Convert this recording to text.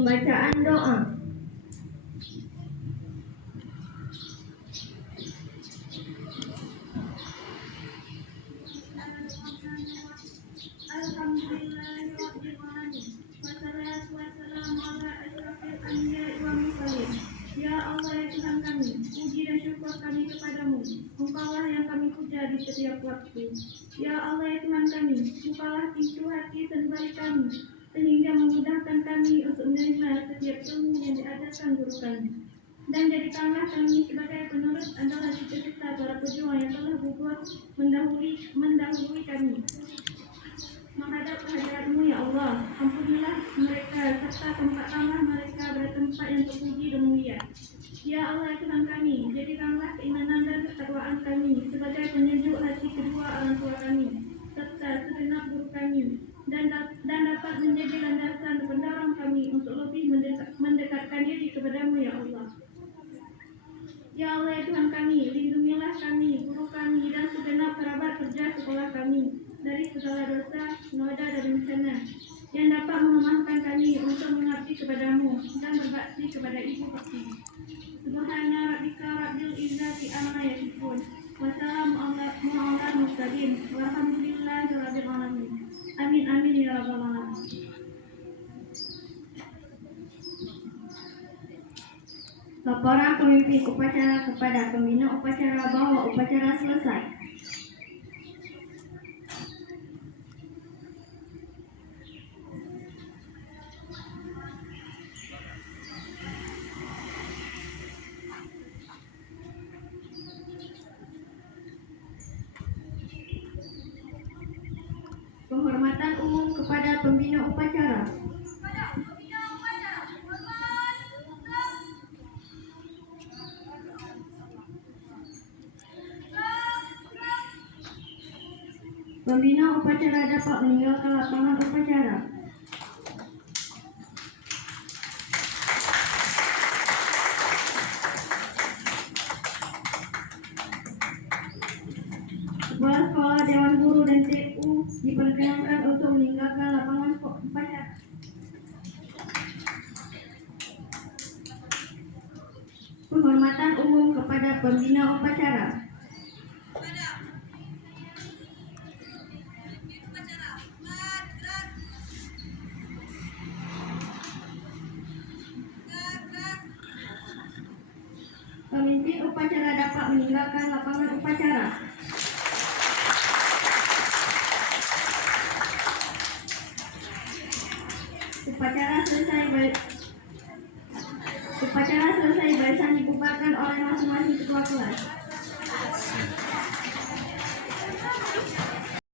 Pembacaan doa. Alhamdulillahirrahmanirrahim. Wassalatu wassalamu ala asyrafil anbiya'i wal mursalin. Ya Allah ya Tuhan kami, puji dan syukur kami kepadamu. Engkaulah yang kami puja di setiap waktu. Ya Allah ya Tuhan kami, bukalah pintu hati sanubari kami, sehingga memudahkan kami untuk menerima setiap ilmu yang diajarkan guru kami. Dan jadikanlah kami sebagai penerus antara cita-cita para pejuang yang telah gugur mendahului kami menghadap kehadirat-Mu ya Allah. Ampunilah mereka serta tempatkanlah mereka pada tempat yang terpuji dan mulia. Ya Allah Tuhan kami, jadikanlah keimanan dan ketakwaan kami sebagai penyejuk hati kedua orang tua kami serta segenap guru kami, dan dapat menjadi landasan pendorong kami untuk lebih mendekatkan diri kepadamu ya Allah. Ya Allah ya Tuhan kami, lindungilah kami, guru kami, dan segenap kerabat kerja sekolah kami dari segala dosa, noda, dan bencana yang dapat melemahkan kami untuk mengabdi kepadamu dan berbakti kepada ibu bapa. Subhana rabbika rabbil izzati amma yasifun. Wassalamu ala mursalin. Walhamdulillahi rabbil alamin. Amin amin ya rabbal alamin. Laporan pemimpin upacara kepada pembina upacara bahwa upacara selesai. Penghormatan umum kepada pembina upacara. Pembina upacara dapat meninggalkan lapangan upacara. Kepala sekolah, dewan guru, dan TU diperkenankan untuk meninggalkan lapangan upacara. Penghormatan umum kepada pembina upacara. Pemimpin upacara dapat meninggalkan lapangan upacara. Upacara selesai, barisan dibubarkan oleh masing-masing ketua kelas.